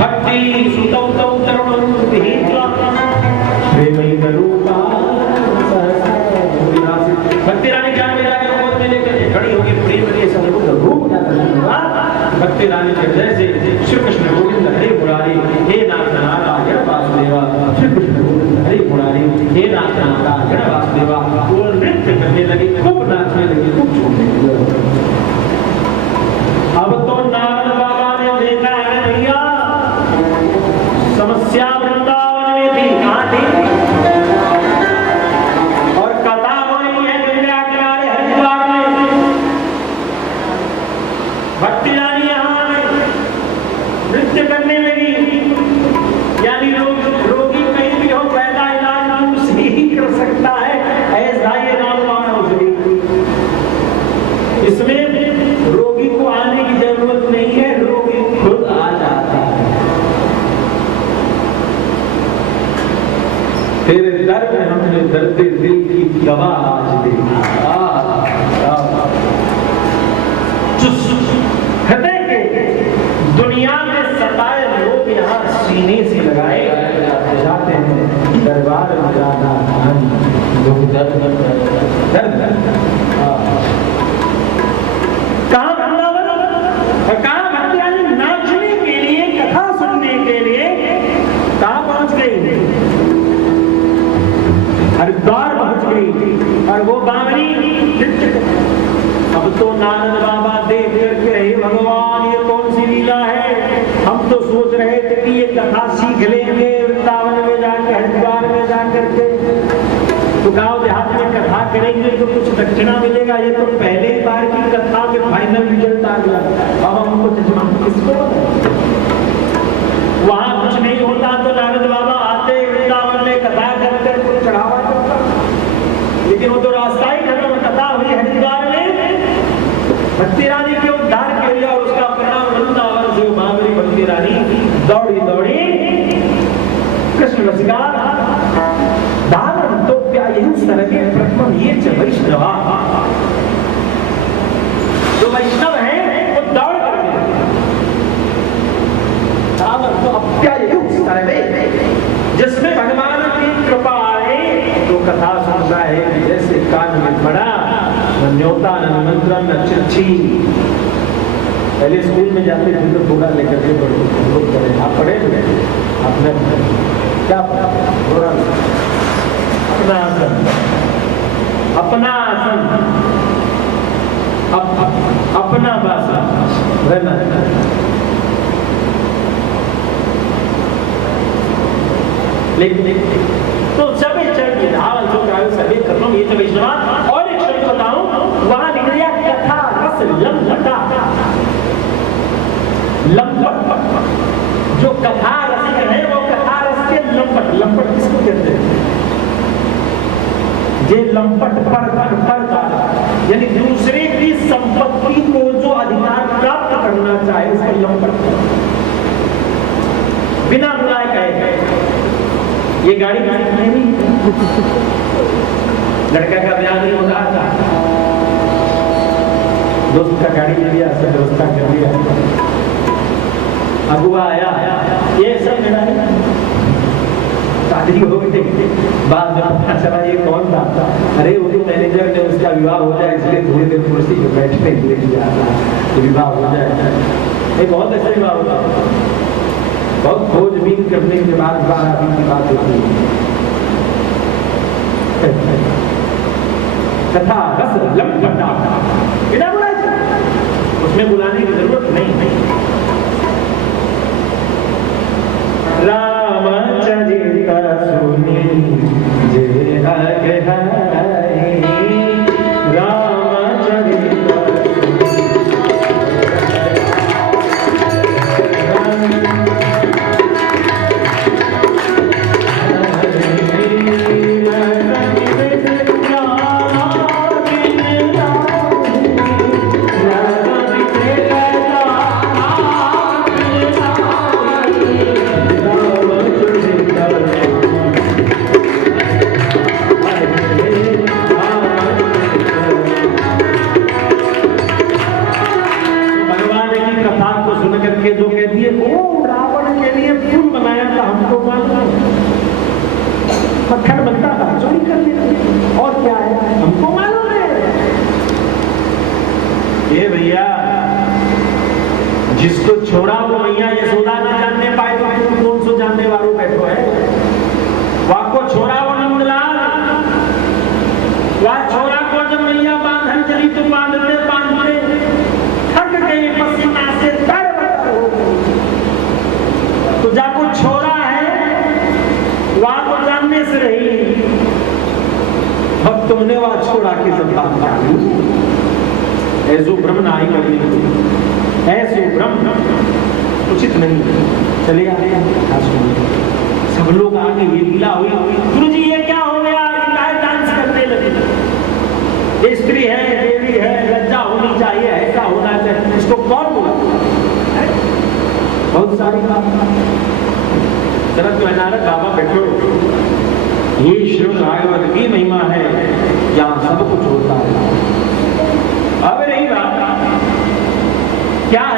भक्ति सुतौ तौ तरुणं विहित्वा प्रेमई करूपा भक्ति रानी ज्ञान मिला के गोद में लेकर खड़ी होगी, प्रेम के सर्वोच्च रूप भक्ति रानी के जैसे श्री कृष्ण गोविंद हरे मुरारी, हे नाथ नारायण वासुदेवा, श्री कृष्ण गोविंद हरे मुरारी, हे नाथ नारायण वासुदेवा। वो नृत्य करने लगी, खूब नाचने लगी, खूब झूमने लगी। अब तो नारद बाबा ने देखा है भैया समस्या वृंदावन में थी, कहाँ थी? और कथा हो रही है गंगा किनारे हरिद्वार में। भक्ति रानी यहाँ नृत्य करने लगी, यानी रोगी कहीं भी हो पहला इलाज रूप से ही कर सकता है, ऐसा ये रामबाण औषधि। इसमें रोगी को आने की जरूरत नहीं है, रोगी खुद आ जाता है। तेरे दर्द में हमने दर्द दिल की दवा आज देखी। हृदय के दुनिया में सताए लोग यहाँ सीने से लगाए जाते हैं, दरबार में जाना लोग दर्द कहाँ वृंदावन और कहाँ भक्ति रानी नाचने के लिए, कथा सुनने के लिए कहाँ पहुंच गई? हरिद्वार पहुंच गई। और वो बावनी अब तो नारद बाबा देख करके, हे भगवान ये कौन सी लीला है? हम तो सोच रहे थे कि ये कथा सीख लेंगे वृंदावन में जाकर, हरिद्वार में जाकर के तो गांव देहात में कथा करेंगे तो कुछ दक्षिणा मिलेगा। ये तो पहले बार की कथा में फाइनल रिजल्ट आ गया। अब हमको जजमान किसको? वहां कुछ नहीं होता तो नारद बाबा आते वृंदावन में कथा करते, कुछ चढ़ावा करता, लेकिन वो तो रास्ता ही खत्म। कथा हुई हरिद्वार में भक्ति रानी के उद्धार के लिए, और उसका परिणाम वृंदावन से महावरी भक्ति रानी दौड़ी दौड़ी कृष्ण रसिका धारण तो क्या यही सरगे प्रथम ये वैष्णवा। जो वैष्णव है वो दौड़ करके धारण तो अप्यायुक्त सर्वे, जिसमें भगवान की कृपा आए तो कथा सुनता है जैसे कान में पड़ा न्योता निमंत्रण चिट्ठी। पहले स्कूल में जाते थे तो पूरा लेकर के पढ़े, आप पढ़े आपने क्या पढ़ा? अपना आसन, अपना आसन, अपना भाषा रहना। लेकिन तो सभी चरण के धावन जो गाय सभी खत्म, ये तो वैष्णवा। और एक शब्द बताऊं, वहां लिख दिया कथा रस लंबटा। लंबट जो कथा रसिक है वो कथा रस के लंबट। लंबट किसको कहते हैं? ये लंबट पर यानी दूसरे की संपत्ति को जो अधिकार प्राप्त करना चाहे उसको लंबट। बिना बुलाए कहे ये गाड़ी नहीं, लड़का का ब्याह नहीं हो रहा था, दोस्त का गाड़ी ले लिया, सब दोस्त का कर लिया, अगुआ आया, ये सब मेरा शादी हो गई। बाद में पता चला ये कौन था? अरे वो मैनेजर ने उसका विवाह हो जाए इसलिए थोड़ी देर कुर्सी पे बैठने के लिए दिया था, विवाह हो जाए। ये बहुत अच्छा विवाह होता है, बहुत खोजबीन करने के बाद बाराती की बात होती है। कथा रस लंबटा बिना बुलाए, उसमें बुलाने की जरूरत नहीं। रामचरित सुनी जे आगे जिसको छोड़ा वो मैया यशोदा ना जानने पाए तो तुम कौन सो जानने वालों बैठो है। वहां को छोड़ा वो नंदलाल, वहां छोरा को जब मैया बांधन चली तो बांधते बांधते थक गए, पसीना से तर हो गई। तो जाको छोरा है वहां को जानने से रही, अब तुमने वहां छोड़ा के सब बात डाली। ऐसो ब्रह्म नाई लगी, ऐसो ब्रह्म उचित नहीं। चले आए सब लोग आगे, ये लीला हुई। गुरु जी ये क्या हो गया, डांस करने लगे। स्त्री है, देवी है, लज्जा होनी चाहिए, ऐसा होना चाहिए, इसको कौन बोला? बहुत सारी बात। शरद नारद बाबा बैठो, ये श्रीमद् भागवत की महिमा है, यहाँ सब कुछ होता है। अब रही बात क्या है?